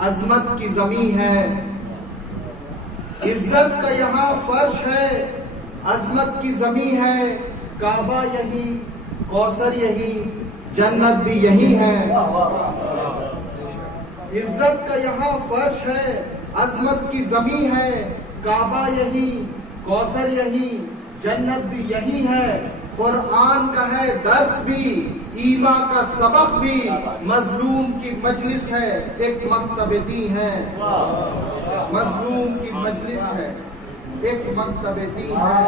عظمت کی زمین ہے، عزت کا یہاں فرش ہے، عظمت کی زمین ہے، کعبہ یہی، کوثر یہی، جنت بھی یہی ہے۔ عزت کا یہاں فرش ہے، عظمت کی زمین ہے، کعبہ یہی، کوثر یہی، جنت بھی یہی ہے۔ قرآن کا ہے درس بھی، ایمان کا سبق بھی، مظلوم کی مجلس ہے، ایک مکتب دین ہے۔ مظلوم کی مجلس ہے، ایک مکتب دین ہے۔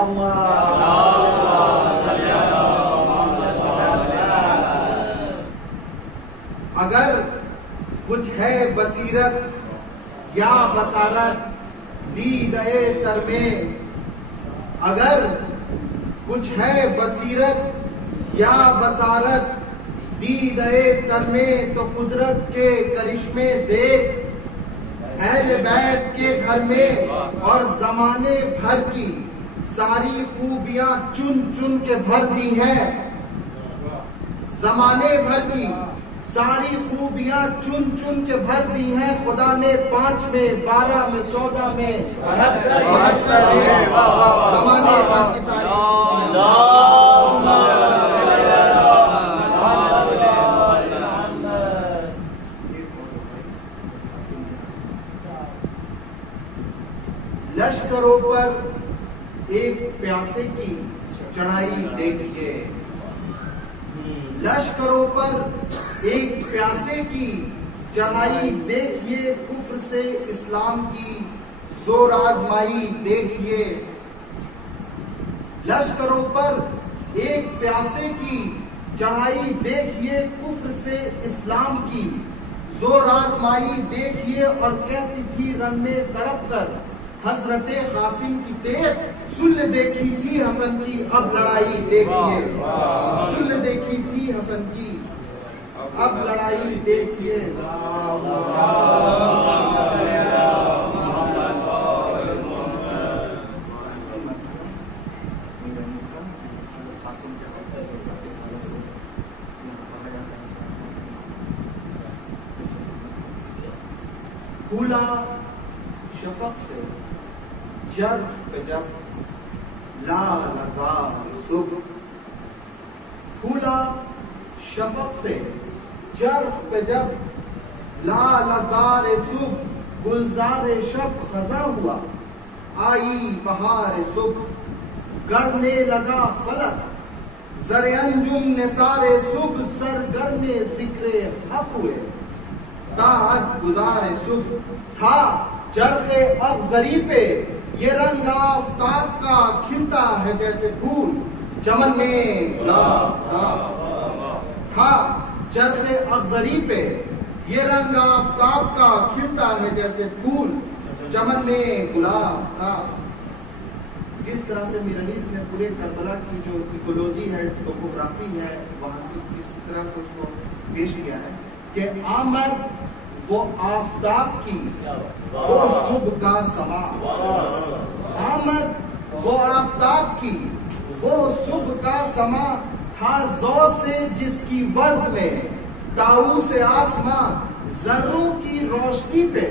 اگر کچھ ہے بصیرت یا بصارت دیدۂ تر میں، اگر کچھ ہے بصیرت یا بصارت دیدۂ تر میں، تو قدرت کے کرشمے دیکھ اہل بیت کے گھر میں، اور زمانے بھر کی ساری خوبیاں چن چن کے بھر دی ہیں۔ زمانے بھر کی ساری خوبیاں چن چن کے بھر دی ہیں، خدا نے 5 میں، 12 میں، 14 میں، 72 میں، زمانے بھر کی ساری لشکروں پر ایک پیاسے کی چڑھائی دیکھیے، لشکروں پر ایک پیاسے کی چڑھائی دیکھیے، کفر سے اسلام کی زور آزمائی دیکھیے۔ لشکروں پر ایک پیاسے کی چڑھائی دیکھیے، کفر سے اسلام کی زور آزمائی دیکھیے، اور کہتی تھی رن میں تڑپ کر حضرت قاسم کی پیٹ، سل دیکھی تھی حسن کی اب لڑائی دیکھیے، سل دیکھی تھی حسن کی اب لڑائی دیکھیے۔ کھولا شفق سے جرف پہ جب لال ازار صبح، کھولا شفق سے جرف پہ جب لال ازار صبح، گلزار شب خزاں ہوا آئی بہار صبح، کرنے لگا فلک زر انجم نثار صبح، سرگرم ذکر حق ہوئے طاعت گزار صبح، تھا چرخ اخضری پہ یہ رنگ آفتاب کا کھلتا ہے جیسے پھول چمن میں گلاب، تھا چرخ اخضری پہ یہ رنگ آفتاب کا کھلتا ہے جیسے پھول چمن میں گلاب تھا۔ کس طرح سے میر انیس نے پورے کربلا کی جو ایکولوجی ہے، ٹوپوگرافی ہے، وہاں کی کس طرح سے اس کو پیش کیا ہے کہ آمد وہ آفتاب کی وہ صبح کا سما، آمد وہ آفتاب کی وہ صبح کا سما، تھا ذو سے جس کی وزن میں طاؤس آسماں، ذروں کی روشنی پہ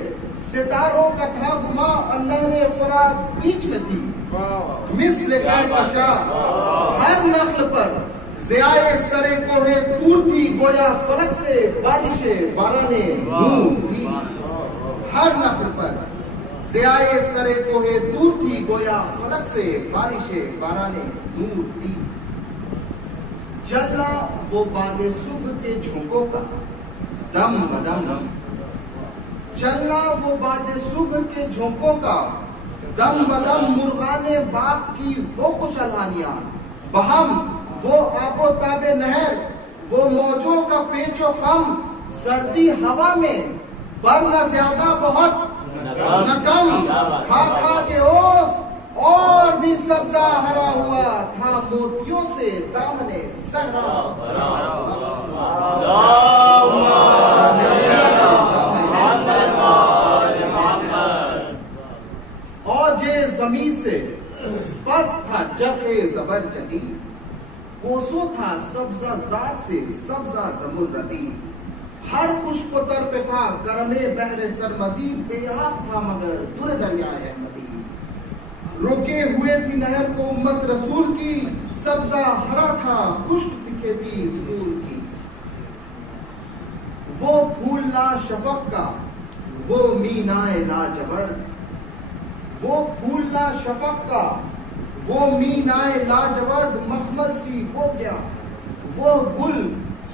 ستاروں کا تھا گما، اور نہر فرات بیچ میں تھی مثل کہکشاں، ہر نخل پر ضیائے سرے کوہ طور تھی، گویا فلک سے بارش باران نور تھی، ہر نخل پر ضیائے سرے کوہ طور تھی، گویا فلک سے بارش باران نور تھی۔ چلا وہ باد صبح کے جھونکوں کا دم بدم، چلا وہ باد صبح کے جھونکوں کا دم بدم، مرغان باغ کی وہ خوش الحانیاں بہم، وہ آب و تاب نہر، وہ موجوں کا پیچ و خم، سردی ہوا میں برنا زیادہ بہت نہ کم، کھا کھا کے اوس اور بھی سبزہ ہرا ہوا، تھا موتیوں سے دامنے صحرا بھرا۔ اوج زمین سے پس تھا جرح زبر جدید، کوسوں تھا سبزہ زار سے سبزہ زمردی، ہر خشک و تر پہ تھا کرمے بحر سرمدی، بے آب تھا مگر در دریائے احمدی، روکے ہوئے تھی نہر کو امت رسول کی، سبزہ ہرا تھا خشک تھی کھیتی فضول کی، وہ پھولنا شفق کا وہ مینائے لاجورد، وہ پھولنا شفق کا وہ مینائے لاجورد، مخمل سی ہو گیا وہ گل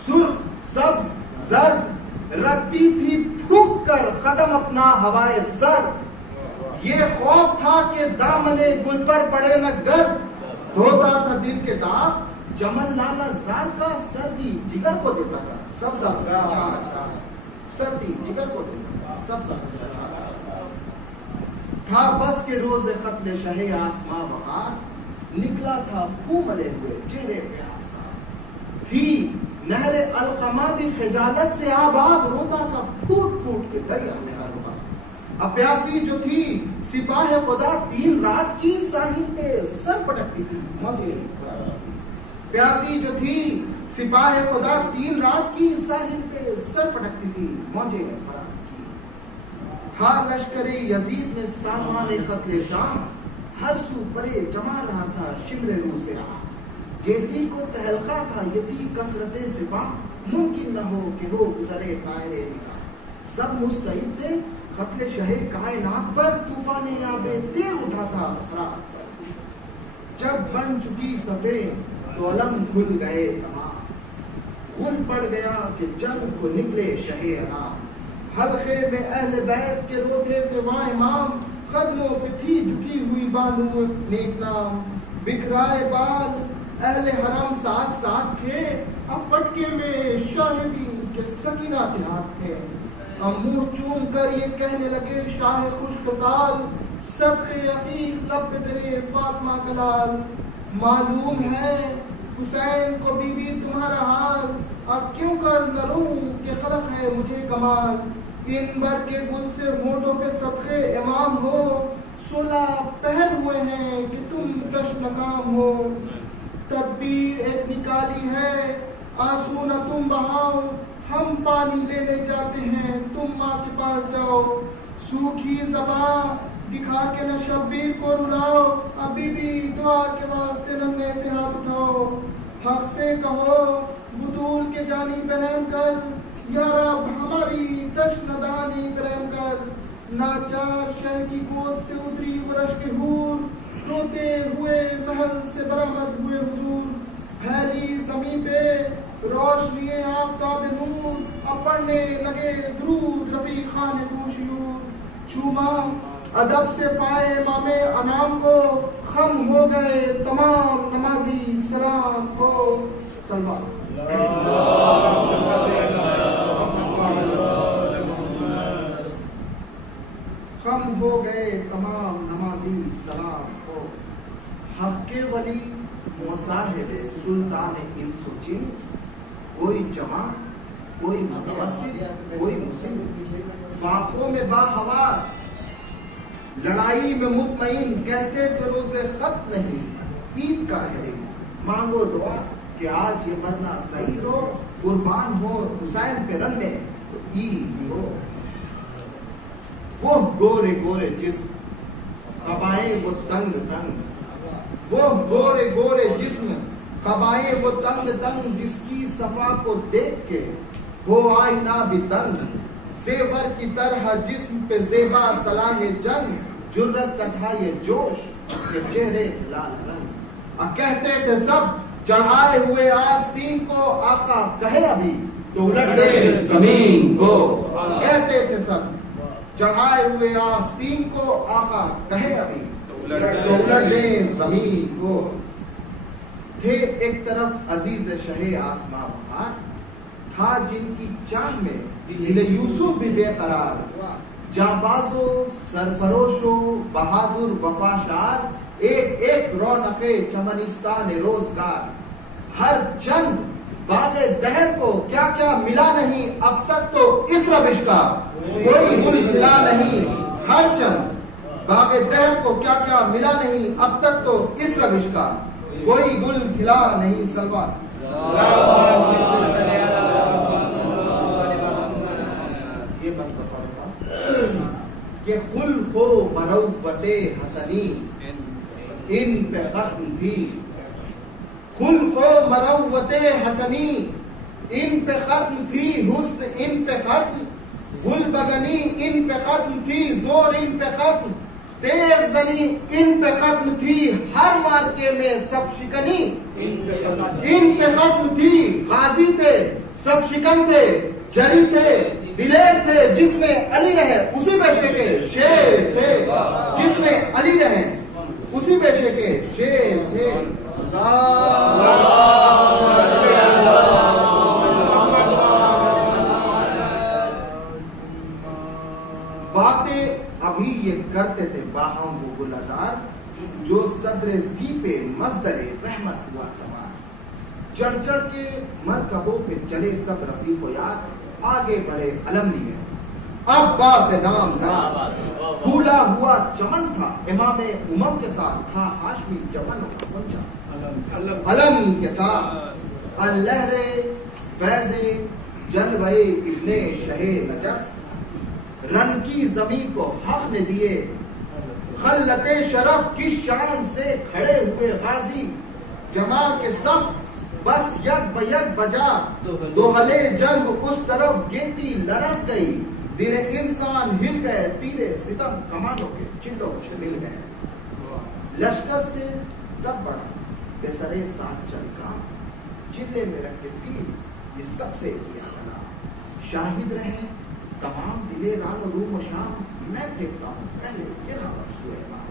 سرخ سبز زرد، رکھتی تھی پھونک کر قدم اپنا ہوائے سرد، یہ خوف تھا کہ دامنے گل پر پڑے نہ گرد، دھوتا تھا دل کے داغ چمن لالا زار کا، سردی جگر کو دیتا تھا سبزہ، سردی جگر کو دیتا تھا سبزہ، تھا بس کے روز قتل شہ آسماں بہار، نکلا تھا پھو ملے ہوئے چہرے پہ آفتاب، تھی نہر القما بھی خجالت سے آباب، روتا تھا پھوٹ پھوٹ کے دریا میں ہر بار، اب پیاسی جو تھی سپاہ خدا دین رات کی، ساحل پہ سر پٹکتی تھی موجیں، پیاسی جو تھی سپاہ خدا دین رات کی، ساحل پہ سر پٹکتی تھی موجیں فرات کی، تھا لشکر یزید میں سامان قتل شام، ہر سو پرے جما رہا تھا شمر رو سے آ، گیتی کو تہلکا تھا یتی کثرت سپاہ، ممکن نہ ہو کہ ہو گزرے دائرے نگاہ، سب مستعد تھے قتل شہ کائنات پر، طوفان آب تیغ اٹھا تھا افراد پر، جب بن چکی صفیں تو علم کھل گئے تمام، غل پڑ گیا کہ جنگ کو نکلے شہ رام، حلقے میں اہل بیت کے روتے تھے وہاں امام، قدموں پہ تھی جھکی ہوئی بانو نیک نام، بکھرائے بال اہل حرم ساتھ ساتھ تھے، اب پٹکے میں شاہدی کے سکینہ کے ہاتھ تھے، اب منہ چوم کر یہ کہنے لگے شاہ خشک سال، صدقے عقیق لب پہ تیرے فاطمہ کا لال، معلوم ہے حسین کو بی بی تمہارا حال، اب کیوں کر نہ روں کہ خلق ہے مجھے کمال، ان بر کے گل سے ہونٹوں پہ صدقے امام ہو، 16 پہر ہوئے ہیں کہ تم کش ناکام ہو، تدبیر ایک نکالی ہے آنسو نہ تم بہاؤ، ہم پانی لینے جاتے ہیں تم ماں کے پاس جاؤ، سوکھی زباں دکھا کے نہ شبیر کو رلاؤ، ابھی بھی دعا کے واسطے ننے سے ہاتھ اٹھاؤ، حق سے کہو بطول کے جانی پہ رحم کر، یا رب ہماری تشندانی پہ رحم کر، ناچار شہ کی گود سے اتری ورش کے حور، روتے ہوئے محل سے برآمد ہوئے حضور، پھیلی زمین پہ روشنی آفتاب نور، اب پڑھنے لگے درود رفیق خان کوشیور، چوما ادب سے پائے امام انام کو، خم ہو گئے تمام نمازی سلام کو، سلام خم ہو گئے تمام نمازی سلام کو، حق کے ولی مصاحب سلطان انس و جن، کوئی جوان کوئی متوسط کوئی مسن، فاقوں میں باحواس لڑائی میں مطمئن، کہتے کہ روز خط نہیں عید کا ہے دن، مانگو دعا کہ آج یہ مرنا صحیح ہو، قربان ہو حسین کے رن میں تو عید ہو، وہ گورے گورے جسم قبائیں وہ تنگ تنگ، وہ گورے گورے جسم قبائیں وہ تنگ تنگ، جس کی صفا کو دیکھ کے ہو آئینہ بھی تنگ، زیور کی طرح جسم پہ زیبا صلاح جنگ، جرت کا تھا یہ جوش کہ چہرے لال رنگ، کہتے تھے سب چڑھائے ہوئے آستین کو آقا کہے ابھی تو الٹ دے زمین کو، کہتے تھے سب چڑھائے ہوئے آستین کو آقا کہے ابھی تو الٹ دے زمین کو، تھے ایک طرف عزیز شہ آسماں بہار، تھا جن کی چاہ میں دل یوسف بھی بے قرار، جانبازو سرفروشو بہادر وفاشار، ایک ایک رونق چمنستان روزگار، ہر چند باغ دہر کو کیا کیا ملا نہیں، اب تک تو اس روش کا کوئی گل کھلا نہیں، ہر چند باغ دہر کو کیا کیا ملا نہیں، اب تک تو اس روش کا کوئی گل کھلا نہیں، سلوات بند بطور کہ خلق و مروت حسنی ان پہ ختم تھی، خلق و مروت حسنی ان پہ ختم تھی، حسن ان پہ ختم، گل بگنی ان پہ ختم تھی، زور ان پہ ختم، تیز زنی ان پہ ختم تھی، ہر مارکے میں سب شکنی ان پہ ختم تھی، غازی تھے سب شکن تھے، جری تھے دلیر تھے، جس میں علی رہے اسی پیشے کے شیر تھے، جس میں علی رہے اسی پیشے کے شیر تھے۔ باتیں ابھی یہ کرتے تھے باہم وہ گلزار، جو صدر زی پہ مصدر رحمت ہوا سوار، چڑھ چڑھ کے مرکبوں پہ چلے سب رفیق و یار، آگے بڑھے علم لیے عباس نامدار، پھولا ہوا چمن تھا امام امم کے ساتھ، تھا ہاشمی جون کا پنچا علم کے ساتھ، اللہر فیض جلوے ابن شہ نجف، رن کی زمین کو حق نے دیے، خلت شرف کی شان سے کھڑے ہوئے غازی، جماع کے صف بس یک بیک بجا، دوہلے جنگ اس طرف گنتی لرس گئی، دل انسان ہل گئے، تیرے ستم کمانوں کے چلوں سے مل گئے، لشکر سے تب بڑا بے سرے ساتھ چل گا، چلے میں رکھ کے تیر یہ سب سے کیا بنا، شاہد رہیں تمام دلے ران و روم و شام، میں پھیرتا ہوں پہلے گرا رسول امام،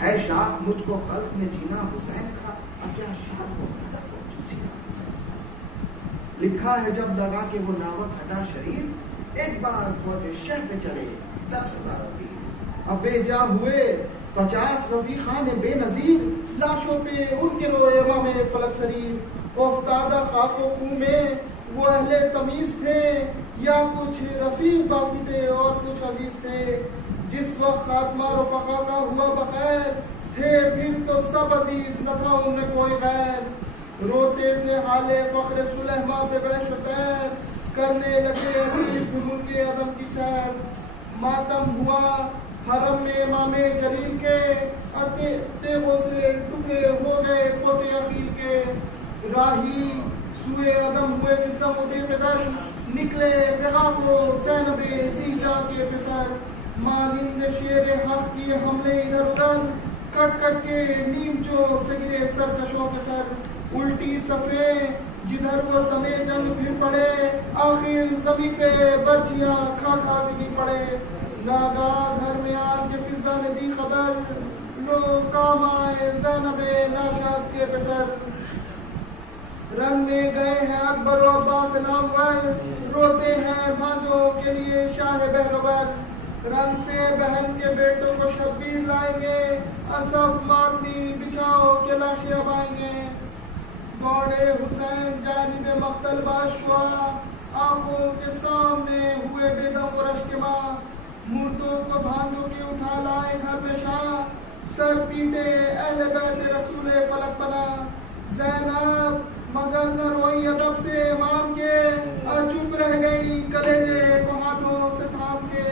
ہے شاخ مجھ کو خلق میں جینا حسین کا، اب کیا شاد ہو ہدف ہو جو سینا حسین کا، لکھا ہے جب لگا کہ وہ ناوک ہٹا شریر، ایک بار فوج شہ پہ چلے 10,000 تیر، اب بے جا ہوئے 50 رفیقان بے نظیر، لاشوں پہ ان کے روئے امام فلک سریر، افتادہ خاک و خون میں وہ اہل تمیز تھے، یا کچھ رفیق باقی تھے اور کچھ عزیز تھے، جس وقت خاتمہ رفقا کا ہوا بخیر، تھے پھر تو سب عزیز نہ تھا ان میں کوئی غیر، روتے تھے حال فخر سلیمان پہ بے شتیر، کرنے لگے ان کے عدم کی سیر، ماتم ہوا حرم میں امام جلیل کے، تیغوں سے ٹکڑے ہو گئے پوتے عقیل کے، راہی سوئے عدم ہوئے جس دم اٹھے پدر، نکلے بغا کو زینب زیجا کے پسر، مانند شیر حق کیے حملے ادھر ادھر، کٹ کٹ کے نیم چو سگرے سرکشوں کے سر، الٹی صفیں جدھر وہ تمے جنگ پھر پڑے، آخر زمین پہ برچیاں کھا کھا دگی پڑے، ناگاہ گھر میں آن کے فضا نے دی خبر، لو کام آئے زینب ناشاد کے پسر، رن میں گئے ہیں اکبر و عباس نامور، روتے ہیں بھانجوں کے لیے شاہ بہرور، رن سے بہن کے بیٹوں کو شبیر لائیں گے، اصف ماتمی بچھاؤ کے لاشیں اب آئیں گے، دوڑے حسین جانب مقتل باش ہوا، آنکھوں کے سامنے ہوئے بے دم و رشک ماں، مردوں کو بھانجوں کے اٹھا لائے گھر میں شاہ، سر پیٹے اہل بیت رسول فلک پنا، زینب مگر نہ روئی ادب سے امام کے، چپ رہ گئی کلیجے کو ہاتھوں سے تھام کے،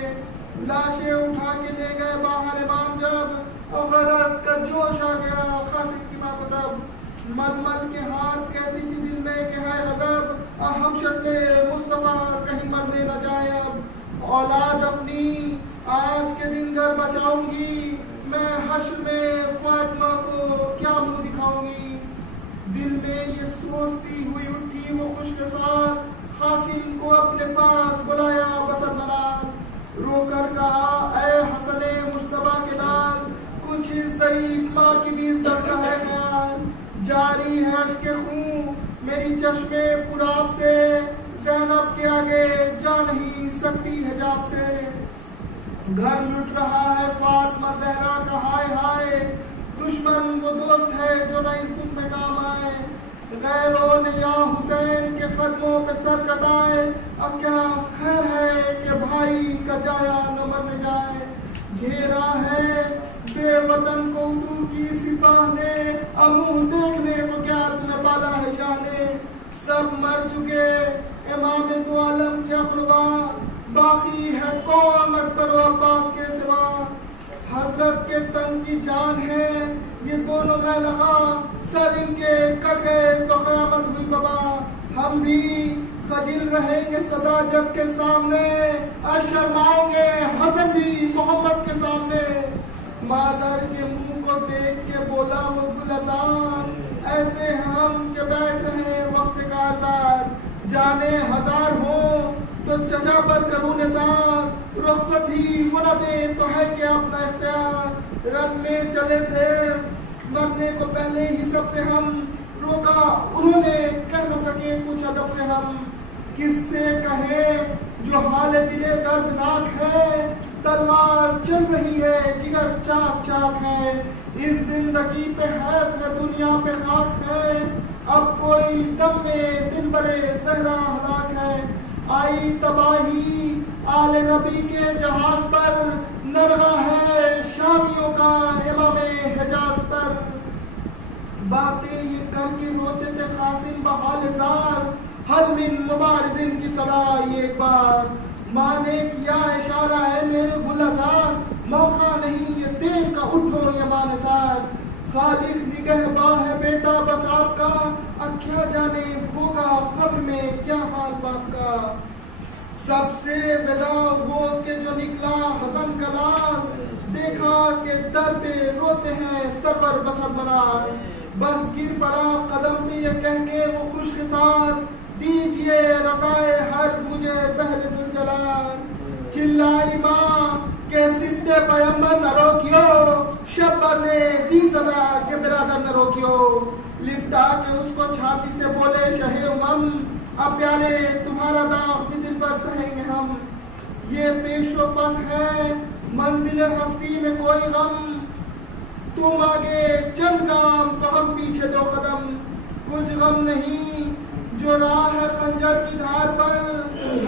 لاشیں اٹھا کے لے گئے باہر امام جب، غرق کا جوش آ گیا خاصد کی ماں کو تب، مل مل کے ہاتھ کہتی تھی دل میں کہ ہے غضب، ہم شکلے مصطفیٰ کہیں مرنے نہ جائیں اب، اولاد اپنی آج کے دن گھر بچاؤں گی، میں حشر میں فاطمہ کو کیا منہ دکھاؤں گی، دل میں یہ سوچتی ہوئی اٹھی وہ خوش نثار، قاسم کو اپنے پاس بلایا بسر ملال، رو کر کہا اے حسن مجتبیٰ کے لال، کچھ ضعیف ماں کی بھی عزت کا ہے خیال، جاری ہے اشک خون میری چشمے پراب سے، زینب کے آگے جا نہیں سکتی حجاب سے، گھر لٹ رہا ہے فاطمہ زہرا کا ہائے ہائے، دشمن وہ دوست ہے جو نہ اس دکھ میں کام آئے، غیروں نے یا حسین کے قدموں پہ سر کٹائے، اب کیا خیر ہے کہ بھائی کا جایا نہ مرنے جائے، گھیرا ہے بے وطن کو اردو کی سپاہ نے، اب منہ دیکھنے کو کیا تمہیں پالا ہے شاہ نے، سب مر چکے امام دو عالم کے اقربا، باقی ہے کون اکبر و عباس کے سوا؟ حضرت کے تن کی جان ہے یہ دونوں میں لگا، سر ان کے کٹ گئے تو قیامت ہوئی بابا۔ ہم بھی خجل رہیں گے صدا جب کے سامنے، اور شرمائیں گے حسن بھی محمد کے سامنے۔ مادر کے منہ کو دیکھ کے بولا وہ گلزار، ایسے ہم کے بیٹھ رہے وقت کارزار۔ جانے ہزار ہوں تو چچا پر کروں نثار، رخصت ہی وہ نہ دے تو ہے کہ اپنا اختیار۔ رن میں چلے تھے مرنے کو پہلے ہی سب سے ہم، روکا انہوں نے کہہ نہ سکے کچھ ادب سے ہم۔ کس سے کہیں جو حال دل دردناک ہے، تلوار چل رہی ہے جگر چاک چاک ہے۔ اس زندگی پہ حیف ہے دنیا پہ خاک ہے، اب کوئی دم میں دل برے زہرا ہلاک ہے۔ آئی تباہی آل نبی کے جہاز پر، نرغہ ہے شامیوں کا امام حجاز پر۔ باتیں یہ کر کے روتے تھے قاسم بحال زار، حل من مبارزن کی صدا یہ ایک بار۔ ماں نے کیا اشارہ ہے میرے گلزار، موقع نہیں یہ دین کا اٹھو یہ مانسار۔ خالق نگہباں ہے بیٹا بس آپ کا، اب کیا جانے ہوگا قبر میں کیا حال باپ کا۔ سب سے ودا ہو کے جو نکلا حسن کلال، دیکھا کہ در پہ روتے ہیں سرور بسر منار۔ بس گر پڑا قدم پہ یہ کہہ کے وہ خوش خصال، دیجئے رضائے حق مجھے بہر ذوالجلال۔ چلائی ماں کہ سبت پیمبر نہ روکیو، شبر نے دی صدا کہ برادر نہ روکیو۔ لپٹا کے اس کو چھاتی سے بولے شہ امم، اب پیارے تمہارا داغ بھی دل پر سہیں گے ہم۔ یہ پیش و پس ہے منزل ہستی میں کوئی غم، تم آگے چند گام تو ہم پیچھے دو قدم۔ کچھ غم نہیں جو راہ ہے خنجر کی دھار پر،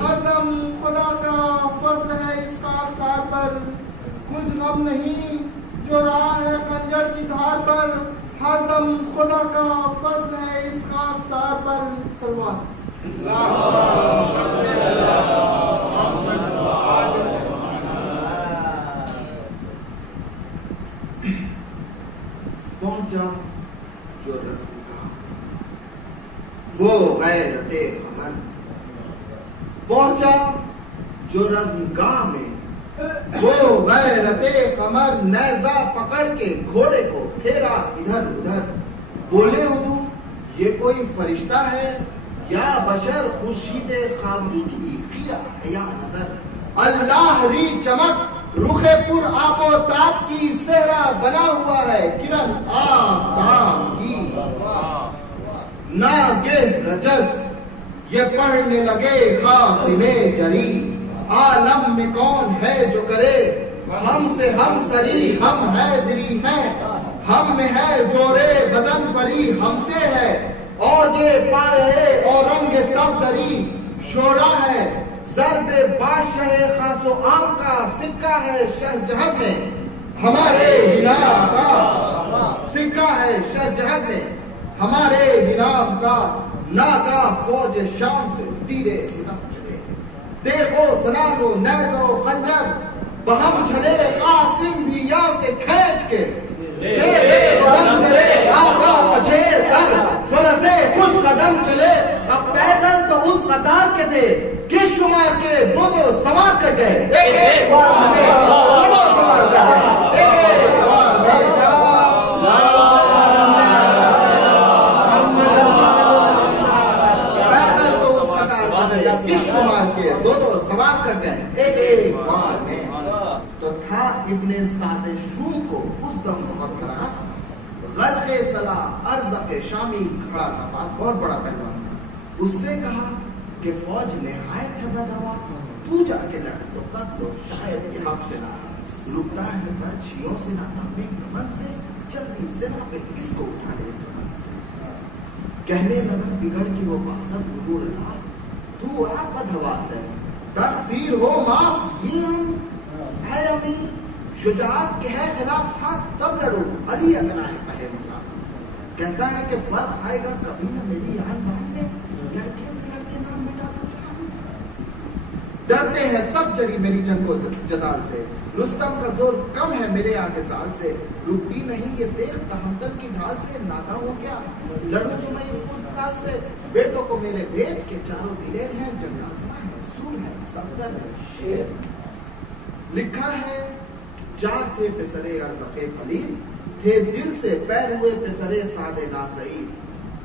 ہر دم خدا کا فضل ہے اس خاکسار پر۔ کچھ غم نہیں جو راہ ہے خنجر کی دھار پر، ہر دم خدا کا فضل ہے اس خاکسار پر۔ سلوات پہنچا جو رزق کا وہ غیرت قمر، پہنچا جو رزمگاہ میں وہ غیرت قمر۔ نیزہ پکڑ کے گھوڑے کو پھیرا ادھر ادھر، بولے اردو یہ کوئی فرشتہ ہے یا بشر؟ خورشید خاوری کی بھی خیرہ ہے یا نظر، اللہ ری چمک رخ پر آب و تاب کی، صحرا بنا ہوا ہے کرن آفتاب کی۔ ناگہ رجز یہ پڑھنے لگے قاسم جری، عالم میں کون ہے جو کرے ہم سے ہم سری؟ ہم حیدری ہیں ہم میں ہے زور غزن فری، ہم سے ہے اوجے پائے اور رنگ صفدری۔ شورا ہے ضرب بادشاہ خاص و عام کا، سکہ ہے شہ جہد میں ہمارے انعام کا، سکہ ہے شہ جہد میں ہمارے انعام کا۔ ناگاہ فوج شام سے تیرے ستم چلے، دیکھو سنان و نیز و خنجر بہم چلے، قاسم بھی یہاں سے کھینچ کے قدم چلے، آگا پچھیڑ کر فرسے خوش قدم چلے۔ اب پیدل تو اس قطار کے تھے کس شمار کے، دو دو سوار کر گئے، ایک ایک وار میں دو دو سوار کر گئے، ایک ایک وار میں۔ پیدل تو اس قطار کے تھے کس شمار کے، دو دو سوار کر گئے، ایک ایک وار میں۔ تو تھا ابن سعد شوم کو اس دم بہت ہراس، غرق صلاح ارزق شامی کھڑا تھا، بہت بڑا پہلوان تھا۔ اس سے کہا کہ فوج نہایت ہے بدہوا، تو جا کے لڑ تو قتل و شاید یہ حق سے نہ رکتا ہے برچھیوں سے نہ تمے کمن سے، چلتی سنا پہ کس کو اٹھا لے زمن سے۔ کہنے لگا بگڑ کے وہ باسط حضور اللہ، تو آپ بدہواس ہے تقصیر ہو معاف، یہ ہم ہے امیر شجاعت کے ہے خلاف حق، تب لڑو علی اگنائے پہے مسافر۔ کہتا ہے کہ فرق آئے گا کبھی نہ میری آن بہن میں، لڑکے سے لڑکے نہ مٹا تو جہاں۔ ڈرتے ہیں سب جری میری جنگ و جدال سے، رستم کا زور کم ہے میرے آگے زال سے، رکتی نہیں یہ دیکھ تہمتن کی ڈھال سے، نادا ہو کیا لڑوں جو میں اس پرتگال سے، بیٹوں کو میرے بھیج کے چاروں دلیر ہیں، جنگ آزما ہے سور ہے سمندر ہے شیر۔ لکھا ہے جا تھے پسرے ارزق خلیل، تھے دل سے پیر ہوئے پسرے سعد ناسعید،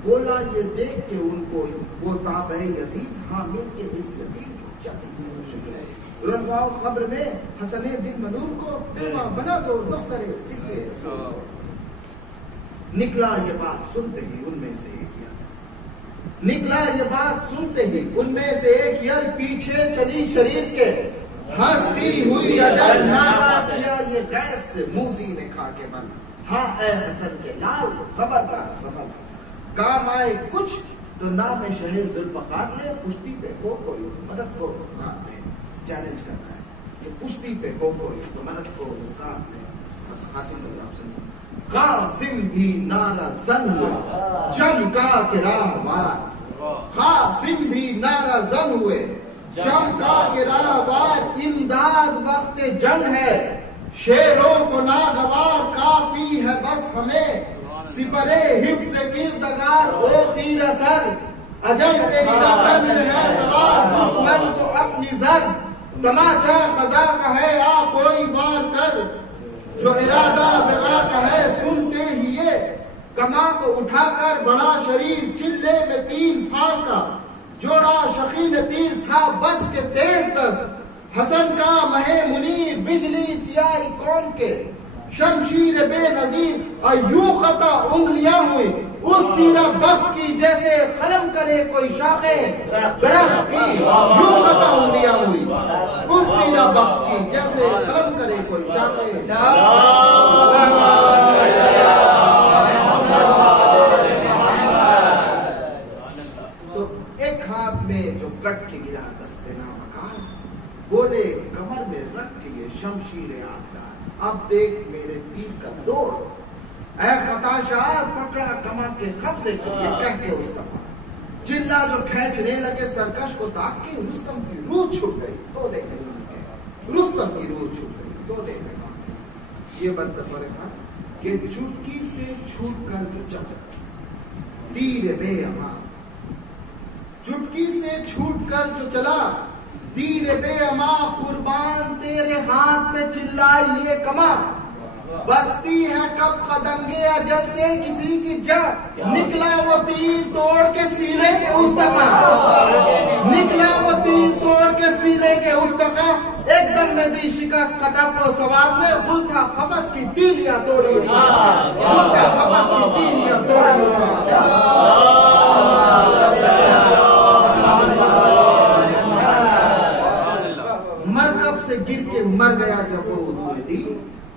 بولا یہ دیکھ کے ان کو وہ تابع یزید، ہاں مل کے اس یتیم کو چاہیے شکر ہے، رنواؤ خبر میں حسن دل منور کو، بیوہ بنا دو دختر ذکر رسول کو۔ نکلا یہ بات سنتے ہی ان میں سے ایک یل، نکلا یہ بات سنتے ہی ان میں سے ایک یل، پیچھے چلی شریر کے ہنستی ہوئی اجل، نعرہ کیا یہ غیث سے موذی نے کھا کے بن، ہاں اے حسن کے لال خبردار سنل، کام آئے کچھ تو نام شہ ذوالفقار لے، پشتی پہ ہو کوئی مدد کو رکار لے، چیلنج کرنا ہے کہ پشتی پہ ہو کوئی تو مدد کو رکار لے۔ قاسم بھی نعرہ زن ہوئے چمکا کے راہ وار، قاسم بھی نعرہ زن ہوئے چمکا کے راہ وار، امداد وقت جنگ ہے شیروں کو ناگوار، کافی ہے بس ہمیں سپرے حفظ کردگار، او خیر سر اجل تیری گردن میں ہے سوار، دشمن کو اپنی زر تماچا خزا کا ہے، آ کوئی وار کر، جو ارادہ بغا کا ہے سنتے ہی یہ، کما کو اٹھا کر بڑا شریر چلے میں تین پھال کا، جوڑا شخین تیر تھا بس کے تیز دست، حسن کا مہ منیر بجلی سیاہی کون کے، شمشیر بے نظیر ایوں خطا انگلیاں ہوئی، اس تیرا بخت کی جیسے قلم کرے کوئی شاخیں درخت کی، یوں خطا انگلیاں ہوئی اس تیرا بخت کی جیسے قلم کرے کوئی شاخیں۔ تو ایک ہاتھ میں جو کٹ کے گرا دستے نامکار، بولے کمر میں رکھ کے یہ شمشیر آگدار، اب دیکھ میرے تیر کا دوڑ، اے خطا شعر پکڑا کمر کے قبضے کو، یہ کہہ کے اس دفعہ چلا جو کھینچنے لگے سرکش کو تاک کے، رستم کی روح چھٹ گئی تو دیکھے رستم کی روح چھٹ گئی تو دیکھے۔ یہ منتفر ہے کہ چٹکی سے چھوٹ کر جو چلا تیر بے امان، چٹکی سے چھوٹ کر جو چلا تیر بے اما، قربان تیرے ہاتھ میں چلائی یہ کما، بستی ہے کب قدمگے اجل سے کسی کی جا، نکلا وہ تیر توڑ کے سینے کے اس دفعہ، نکلا وہ تیر توڑ کے سینے کے اس دفعہ، ایک دم میں دی شکست قدم کو ثواب نے، غل تھا قفس کی تیلیاں توڑی، غل تھا قفس کی تیلیاں توڑی۔ مرکب سے گر کے مر گیا جب وہ ادھورے دی،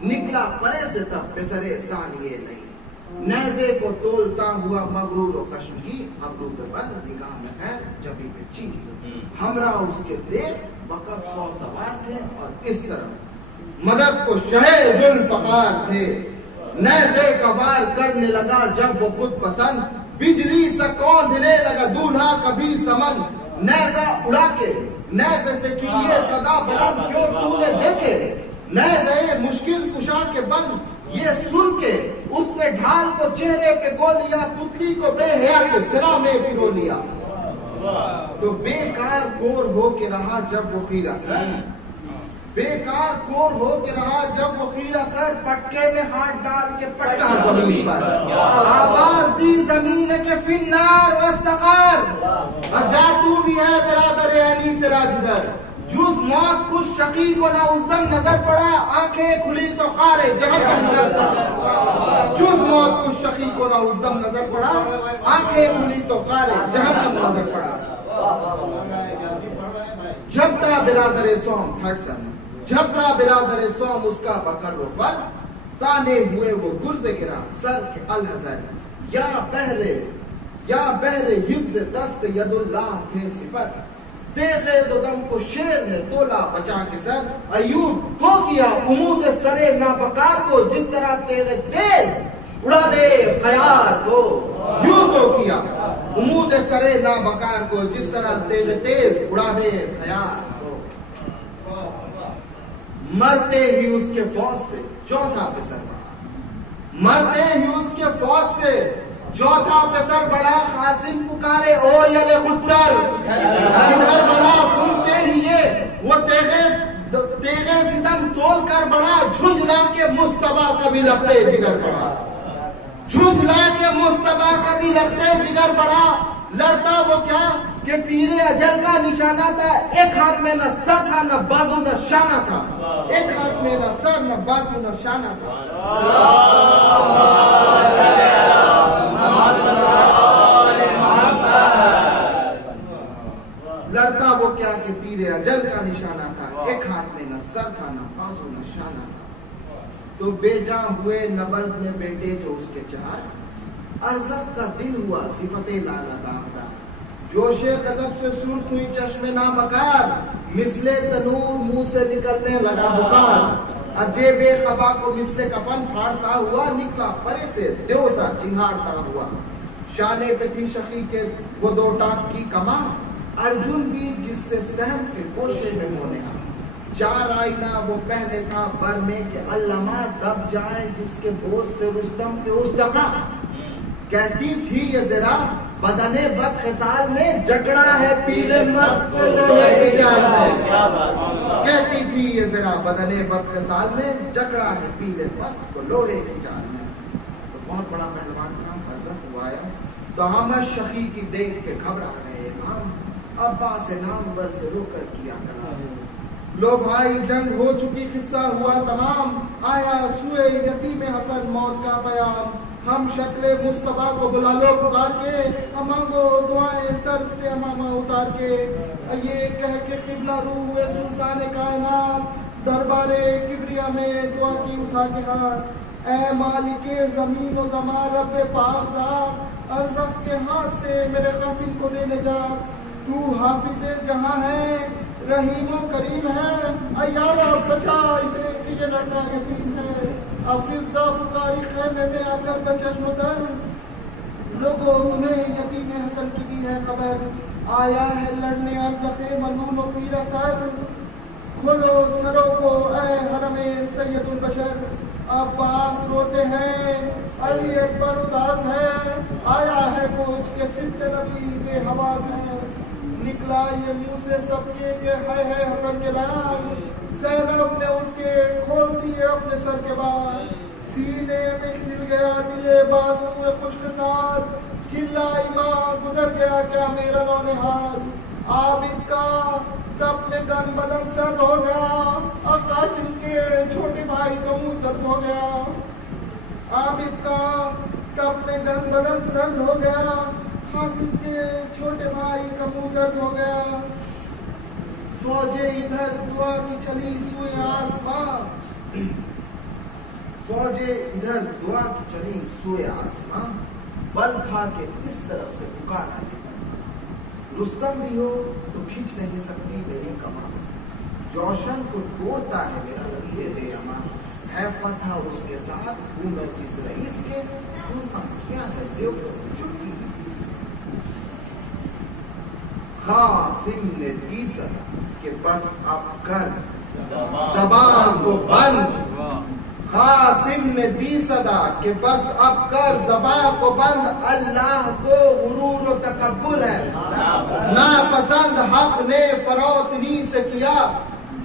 نکلا پرے سے تب پسرے ثانیے نہیں، نیزے کو تولتا ہوا مغرور و خشمگی، ابرو پہ بند نگاہ میں خیر جبھی پہ چین، ہمراہ اس کے دیکھ وقف 100 سوار تھے، اور اس طرف مدد کو شہ ذوالفقار تھے، نیزے کا وار کرنے لگا جب وہ خود پسند، بجلی سا کوندھنے لگا دولہا کبھی سمن، نیزہ اڑا کے نیزے سے کی یہ صدا بلند کیوں تو نے دیکھے، نیزے مشکل کشا کے بند، یہ سن کے اس نے ڈھال کو چہرے پہ گو لیا، پتلی کو بے حیا کے سرا میں پرو لیا، تو بیکار کور ہو کے رہا جب وہ خیرہ سر، بیکار کور ہو کے رہا جب وہ خیرہ سر، پٹکے میں ہاتھ ڈال کے پٹکا زمین پر، آواز دی زمین کے فنار و سقار، اجا تو بھی ہے برادر عنی تیرا جدر، جز موت کچھ شقی کو نہ اس دم نظر پڑا، آنکھیں کھلی تو خار جہنم نظر پڑا، جز موت کچھ شقی کو نہ اس دم نظر پڑا، آنکھیں کھلی تو خار جہنم نظر پڑا۔ جھپٹا برادر سوم تھرسن، جھپٹا برادر سوم اس کا بکر و فر، تانے ہوئے وہ گرز گرا سر کے الحذر، یا بہر حفظ دست ید اللہ تھے سپر، تیغے دو دم کو شیر نے تولا بچا کے سر، ایوب تو کیا امود سرے نابکار کو، جس طرح تیغے تیز اڑا دے خیار کو، یوں تو کیا امود سرے نابکار کو، جس طرح تیغے تیز اڑا دے خیار کو۔ مرتے ہی اس کے فوج سے چوتھا پسر بڑھا، مرتے ہی اس کے فوج سے چوتھا پسر بڑھا، قاسم پکارے او یل خود سر، ادھر بڑھا سنتے ہی یہ وہ تیغے ستم تول کر بڑھا، جھنجھلا کے مصطفیٰ کبھی لگتے جگر بڑھا، جھنجھلا کے مصطفیٰ کبھی لگتے جگر بڑھا، لڑتا وہ کیا کہ تیرے اجل کا نشانہ تھا، ایک ہاتھ میں نہ سر تھا نہ بازو نہ شانہ تھا، ایک ہاتھ میں نہ سر نہ بازو نہ شانہ تھا۔ لڑتا وہ کیا کہ تیرے اجل کا نشانہ تھا، ایک ہاتھ میں نہ سر تھا نہ بازو نہ شانہ تھا، تو بے جاں ہوئے نبرد میں بیٹے جو اس کے چار، ارزق کا دل ہوا صفت لالا داغدار، جوش غضب سے سرخ ہوئی چشم نابکار، مثل تنور منہ سے نکلنے لگا بخار، عجیب خبا کو مثل کفن پھاڑتا ہوا، نکلا پرے سے دیو سا چنگھاڑتا ہوا، شانے پہ تھی شقی کے وہ دو ٹاک کی کمان، ارجن بھی جس سے سہم کے کوشے میں ہونے آ، چار آئینہ وہ پہنے تھا بر میں کہ علامہ دب جائے جس کے بوجھ سے رستم کے اس دفعہ، کہتی تھی یہ ذرا بدنے بد خصال میں جکڑا ہے پیلے مست کو لوہے کی جال میں، کہتی تھی یہ ذرا بدنے بد خصال میں جکڑا ہے پیلے مست کو لوہے کی جال میں، تو بہت بڑا پہلوان تھا، برزخ ہوا ہے، تو ہمیں شقی کی دیکھ کے گھبرا گئے امام، عباس نامور سے رو کر کیا کلام، لو بھائی جنگ ہو چکی قصہ ہوا تمام، آیا سوئے یتیم حسن موت کا پیام، ہم شکل مصطفیٰ کو بلا لو پکار کے، مانگو دعائیں سر سے امامہ اتار کے، یہ کہہ کے قبلہ رو ہوئے سلطان کائنات، دربار کبریا میں دعا کی اٹھا کے ہاتھ، اے مالک زمین و زمان رب پاک ذات، ارزق کے ہاتھ سے میرے قاسم کو لے لے جا، تو حافظ جہاں ہے رحیم و کریم ہے، اے یا رب بچا اسے کہ یہ لڑکا یتیم ہے، افزدہ پکاری خیمے میں آ کر بچشم در، لوگو تمہیں یتیم حسن کی بھی ہے خبر، آیا ہے لڑنے ارزق ملون و پیر سر، کھولو سروں کو اے حرم سید البشر، عباس روتے ہیں علی اکبر اداس ہے، آیا ہے کچھ کہ سبت نبی بے حواس ہے، نکلا یہ منہ سے سب کے کہ ہے حسن کے لال، زینب نے اٹھ کے کھول دیے اپنے سر کے بال، سینے میں کھل گیا دلے بانو خشک ساتھ، چلائی ماں گزر گیا کیا میرا نونہال، عابد کا تب میں گن بدن سرد ہو گیا، قاسم کے چھوٹے بھائی کا منہ سرد ہو گیا، عابد کا تب میں گن بدن سرد ہو گیا، قاسم کے چھوٹے بھائی کا منہ سرد ہو گیا، فوجیں ادھر دعا کی چلی سوئے آسمان، فوجیں ادھر دعا کی چلی سوئے آسمان، بل کھا کے اس طرف سے پکارا ہے، رستم بھی ہو تو کھینچ نہیں سکتی میری کمان، جوشن کو توڑتا ہے میرا تیر بے امان، ہے فتح اس کے ساتھ ہوں میں جس رئیس کے، سننا کیا ہے دیو چکی، قاسم نے دی صدا کہ بس اب کر زبان کو بند، قاسم نے دی صدا کہ بس اب کر زبان کو بند، اللہ کو غرور و تکبر ہے ناپسند، حق نے فروتنی سے کیا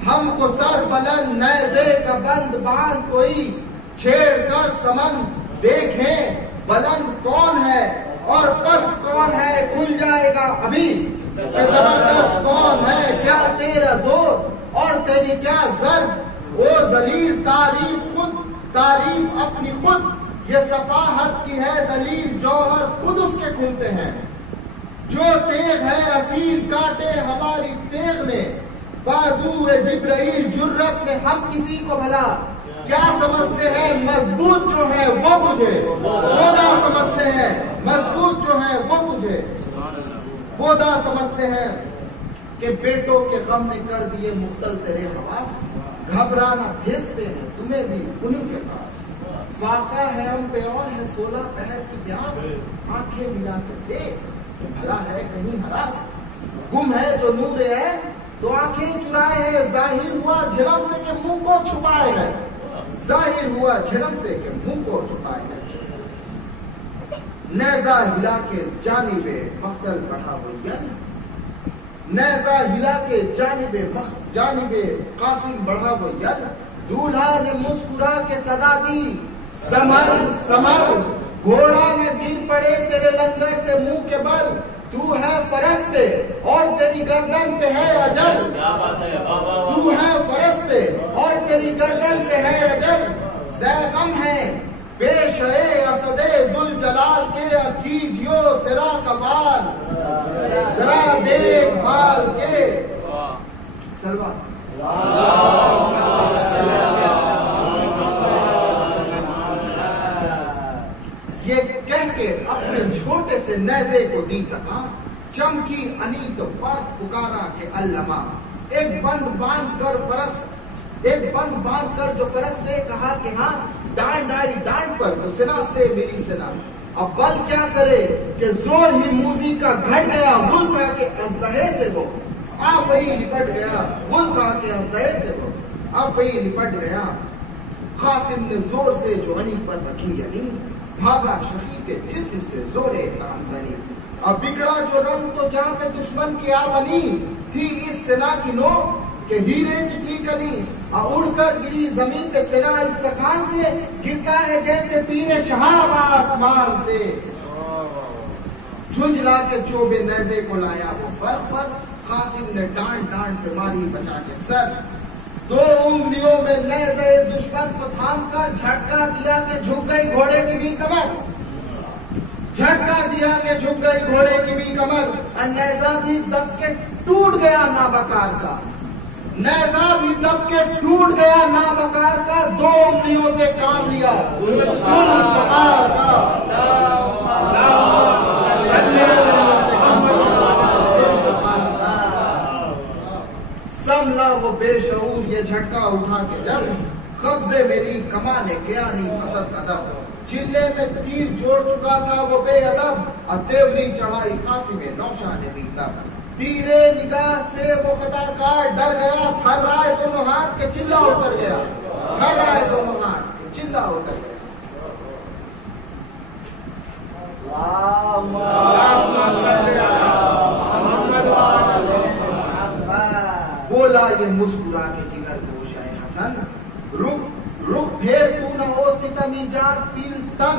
ہم کو سر بلند، نیزے کا بند باندھ کوئی چھیڑ کر سمن، دیکھیں بلند کون ہے اور پس کون ہے، کھل جائے گا ابھی کہ زبردست کون ہے، کیا تیرا زور اور تیری کیا ضرب، وہ ذلیل تعریف خود، تعریف اپنی خود، یہ صفاحت کی ہے دلیل، جوہر خود اس کے کھلتے ہیں، جو تیغ ہے اصیل کاٹے ہماری تیغ نے، بازو جبرائیل جرت میں ہم کسی کو بھلا کیا سمجھتے ہیں، مضبوط جو ہے وہ تجھے خدا سمجھتے ہیں، مضبوط جو ہے وہ تجھے خدا سمجھتے ہیں، کہ بیٹوں کے غم نے کر دیے مختل تیرے حواس، گھبرانا بھیجتے ہیں تمہیں بھی انہی کے پاس، فاقہ ہے ہم پہ اور ہے 16 پہر کی پیاس، آنکھیں ملا کے دیکھ کہ بھلا ہے کہیں ہراس، گم ہے جو نور ہے تو آنکھیں چرائے ہے، ظاہر ہوا جھلم سے کہ منہ کو کو چھپائے ہے، ظاہر ہوا جھلم سے کہ منہ کو چھپائے ہے۔ نیزہ ہلا کے جانب مقتل بڑھا وہ یل، نیزہ ہلا کے جانب قاسم بڑھا وہ یل، دولہا نے مسکرا کے صدا دی سمر سمر، گھوڑا نہ گر پڑے تیرے لنگر سے منہ کے بل، تو ہے فرس پہ اور تیری گردن پہ ہے اجل، تو ہے فرس پہ اور تیری گردن پہ ہے اجل، زیغم ہے پیش ہے اسد ذوالجلال کے، کیجیو سرا کمال ذرا دیکھ بھال کے سلوات۔ یہ کہہ کے اپنے چھوٹے سے نیزے کو دی تکا، چمکی انیت پر پکارا کہ علما، ایک بند باندھ کر جو فرس سے کہا کہ ہاں ڈانٹ ڈالی ڈانٹ پر، تو سنا سے ملی سنا، اب بل کیا کرے کہ زور ہی موزی کا گھٹ گیا، گل تھا کہ اژدہے سے وہ آپ وہی لپٹ گیا، گل تھا کہ اژدہے سے وہ آپ وہی لپٹ گیا، قاسم نے زور سے جو انی پر رکھی یعنی، بھاگا شقی کے جسم سے زورے تامدنی، اب بگڑا جو رنگ تو جہاں پہ دشمن کی آبنی، تھی اس سنا کی نو کہ ہیرے کی تھی کمی، اڑ کر گری زمین پہ سنا استخوان سے، گرتا ہے جیسے تیر شہاب آسمان سے، جھنجلا کے چوبے نیزے کو لایا وہ پر، قاسم نے ڈانٹ ڈانٹ کے ماری بچا کے سر، دو انگلیوں میں نیزے دشمن کو تھام کر جھٹکا دیا کہ جھک گئی گھوڑے کی بھی کمر، جھٹکا دیا کہ جھک گئی گھوڑے کی بھی کمر، اور نیزہ بھی دب کے ٹوٹ گیا نابکار کا، نیزہ بھی دب کے ٹوٹ گیا نابکار کا، دو انگلیوں سے کام لیا ذوالجلال کا، سملا وہ بے شعور یہ جھٹکا اٹھا کے جب، قبضے میری کمانے کیا نہیں پسند ادب، چلے میں تیر جوڑ چکا تھا وہ بے ادب، اور تیوری چڑھائی قاسم نوشا نے بھی تب، تیرے نگاہ سے وہ خطا کار ڈر گیا، تھر رائے دونوں ہاتھ کے چلا اتر گیا، تھر رائے دونوں ہاتھ کے چلا اتر گیا۔ بولا یہ مسکرا کے جگر گوشہ حسن، رخ پھیر تو نہ ہو ستمی جار پیل تن،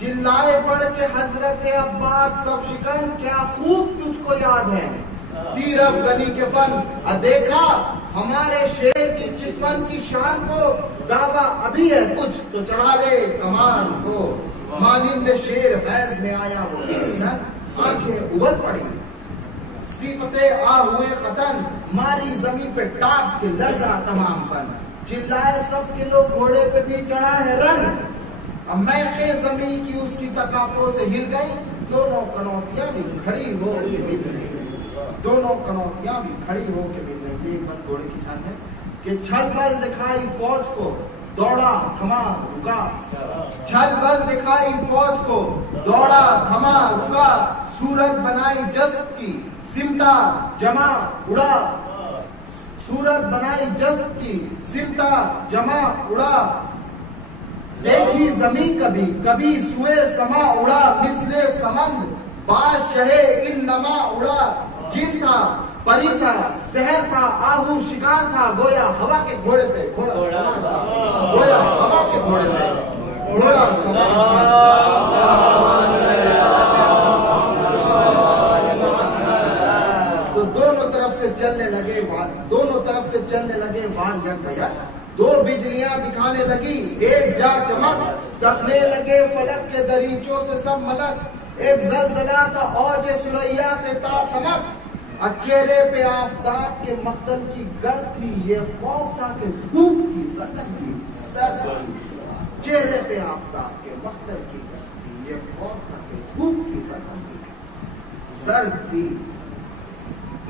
چلائے پڑھ کے حضرت عباس سب شکن، کیا خوب تجھ کو یاد ہے تیر افغنی کے فن، دیکھا ہمارے شیر کی چتون کی شان کو، دعویٰ ابھی ہے کچھ تو چڑھا لے کمان کو، مانند شیر فیض میں آیا وہ سن، آنکھیں ابل پڑی صفتے آ ہوئے قطن، ماری زمین پہ ٹاپ کے لرزا تمام پن، چلائے سب کے لوگ گھوڑے پہ بھی چڑھا ہے رن، اب میں زمین کی اس کی تکاپوں سے ہل گئی، دونوں کنوتیاں بھی کھڑی ہو کے مل گئی، دونوں کنوتیاں بھی کھڑی ہو کے مل گئی۔ یہ ایک بات گھوڑے کی شان ہے کہ چھل بل دکھائی فوج کو، دوڑا تھما رکا، چھل بل دکھائی فوج کو، دوڑا تھما رکا، صورت بنائی جذب کی سمٹا جمع اڑا، صورت بنائی جذب کی سمٹا جمع اڑا، دیکھی زمین کبھی کبھی سوئے سما اڑا، مثل سمند بادشاہ ان نما اڑا، جن تھا پری تھا سحر تھا آہو شکار تھا، گویا ہوا کے گھوڑے پہ گھوڑا سوار تھا، گویا ہوا کے گھوڑے پہ گھوڑا سوار تھا، تو دونوں طرف سے چلنے لگے وار یک بیک، دو بجلیاں دکھانے لگی ایک جا چمک، تکنے لگے فلک کے دریچوں سے سب ملک، ایک زلزلہ تھا اوج سریا سے تا سمک، چہرے پہ آفتاب کے مقتل کی گرد تھی، یہ خوف تھا کہ دھوپ کی رتن کی سرد تھی، چہرے پہ آفتاب کے مقتل کی گرد تھی، یہ خوف تھا کہ دھوپ کی رتن کی سرد تھی،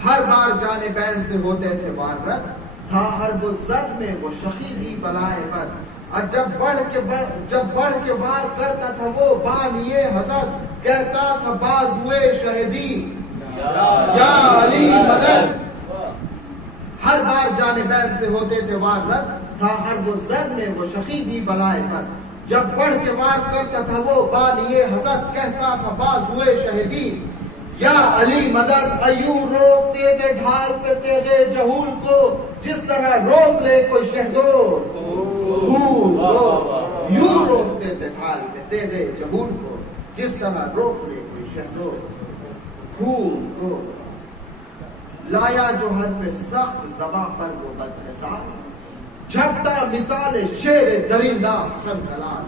ہر بار جانبین سے ہوتے تھے وار رد، تھا ہر بزد میں وہ شقی بھی بلائے بد، اور جب بڑھ کے وار کرتا تھا وہ بانیے حسد، کہتا تھا بازوئے شہدی یا علی مدد، ہر بار جانبین سے ہوتے تھے وار رد، تھا ہر وہ زر میں وہ شقی بھی بلائے پر، جب بڑھ کے وار کرتا تھا وہ بانیے حسد، کہتا تھا باز ہوئے شہیدی یا علی مدد، ایوں روک تیغے ڈھال پہ تیغے جہول کو، جس طرح روک لے کوئی شہزور پھول کو، یوں روکتے تھے ڈھال پہ تیغے جہول کو، جس طرح روک لے کوئی شہزور پھول کو، لایا جو حرف سخت زباں پر وہ بدحساب، جھپتا مثال شیر درندہ حسن کلال،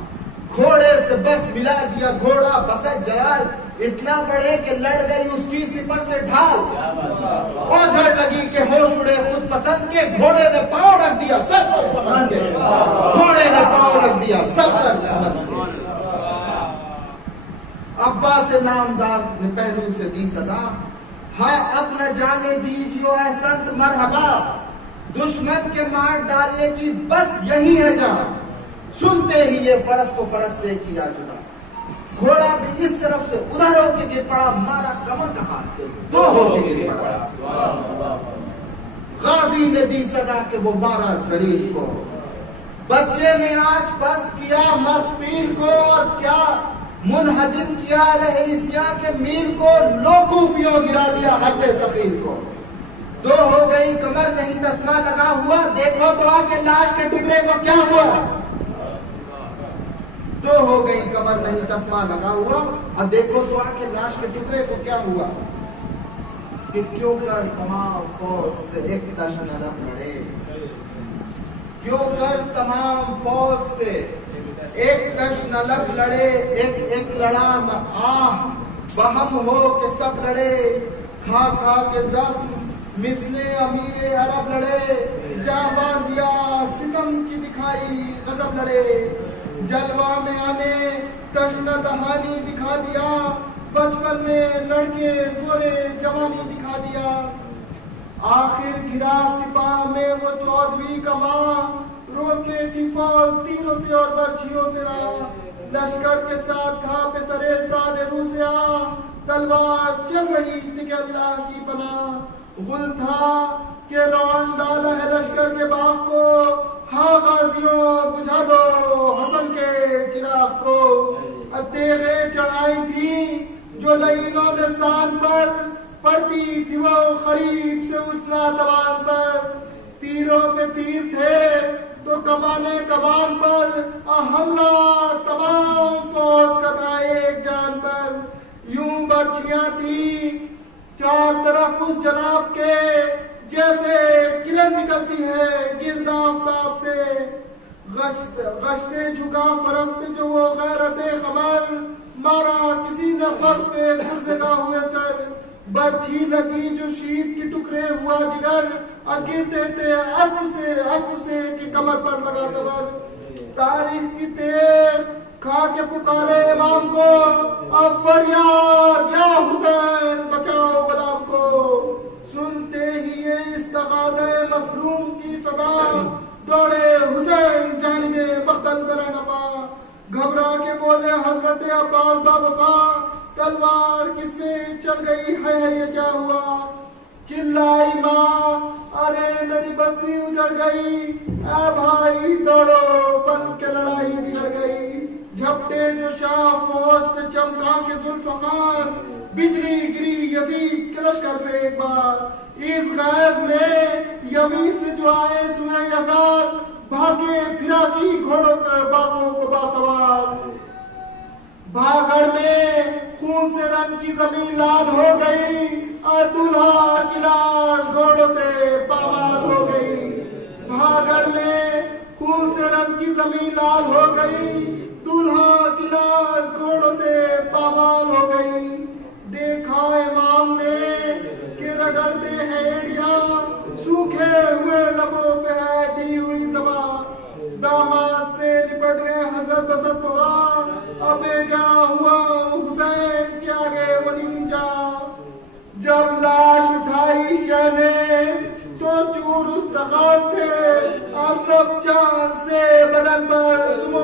گھوڑے سے بس ملا دیا گھوڑا بسط جلال، اتنا بڑھے کہ لڑ گئی اس کی سپر سے ڈھال، اوجھڑ لگی کہ ہوش اڑے خود پسند کے، گھوڑے نے پاؤں رکھ دیا سر پر سمن کے، گھوڑے نے پاؤں رکھ دیا سر پر سمن کے، عباس نامدار نے پہلو سے دی صدا، ہاں اب نہ جانے دیجیو اے سنت مرحبا، دشمن کے مار ڈالنے کی بس یہی ہے جہاں، سنتے ہی یہ فرس کو فرس سے کیا جدا، گھوڑا بھی اس طرف سے ادھر ہو کے گر پڑا، مارا کمر کا ہاتھ دو ہو کے گر پڑا، غازی نے دی صدا کہ وہ مارا ذلیل کو، بچے نے آج پست کیا مست فیل کو، اور کیا منہدم کیا رئیسیاں کے میل کو، لوکوفیوں گرا دیا حرف ثقیل کو، دو ہو گئی کمر نہیں تسمہ لگا ہوا، دیکھو تو آ کے لاش کے ٹکڑے کو کیا ہوا، دو ہو گئی کمر نہیں تسمہ لگا ہوا، اب دیکھو تو آ کے لاش کے ٹکڑے کو کیا ہوا، کہ کیوں کر تمام فوج سے ایک دشن رب لڑے، کیوں کر تمام فوج سے ایک دشن لب لڑے، ایک لڑا نہ آہ بہم ہو کہ سب لڑے، کھا کھا کے زخم مثل امیر عرب لڑے، جابازیا ستم کی دکھائی غضب لڑے، جلوہ میں آنے تشنہ دہانی دکھا دیا، بچپن میں لڑکے زورے جوانی دکھا دیا، آخر گرا سپاہ میں وہ 14ویں کا ماں، روکے تھی فوج تیروں سے اور برچھیوں سے راہ، لشکر کے ساتھ تھا پہ سرے سادے روح سے آ، تلوار چل رہی تھی کہ اللہ کی پناہ، غل تھا کہ روان ڈالا ہے لشکر کے باغ کو، ہاں غازیوں بجھا دو حسن کے چراغ کو، تیغے چڑھائی تھی جو لعینوں نے سان پر، پڑتی تھی وہ قریب سے اس ناتوان پر، تیروں پہ تیر تھے تو کمانے کمان پر، حملہ تمام فوج کا تھا ایک جان پر، یوں برچیاں تھی چار طرف اس جناب کے، جیسے کرن نکلتی ہے گرد آفتاب سے، غش سے جھکا فرس پہ جو وہ غیرت خمر، مارا کسی نے فرق پہ گرزگا ہوئے سر، برچھی لگی جو شیپ کی ٹکڑے ہوا جگر، گرتے تھے اسب سے کہ کمر پر لگا تبر، تاریخ کی تیغ کھا کے پکارے امام کو، اب فریاد یا حسین بچاؤ غلام کو، سنتے ہی یہ استغاثہ مظلوم کی صدا، دوڑے حسین جانب مقتل برہنما، گھبرا کے بولے حضرت عباس با وفا، تلوار کس میں چل گئی ہے یہ کیا ہوا، چلائی ماں ارے میری بستی اجڑ گئی، اے بھائی دوڑو بن کے لڑائی بگڑ گئی، جھپٹے جو شاہ فوج پہ چمکا کے ذوالفقار، بجلی گری یزید کے لشکر پہ ایک بار، اس غیظ میں یمی سے جو آئے سوئے یزار، بھاگے پھرا کی گھوڑوں کے باغوں کو باسوار، بھاگڑ میں خون سے رن کی زمین لال ہو گئی، اور دولہا کی لاش گھوڑوں سے پامال ہو گئی، بھاگڑ میں خون سے رن کی زمین لال ہو گئی، دولہا کی لاش گھوڑوں سے پامال ہو گئی، دیکھا امام نے کہ رگڑتے ہیں ایڑیاں، سوکھے ہوئے لبوں پہ ہے ڈھی ہوئی زبان، داماد سے لپٹ گئے حضرت بسط فغاں، اب جا ہوا حسین کے آگے وہ نیم جا، جب لاش اٹھائی شہ نے تو چور استخوان تھے، سب چاند سے بدن پر سمو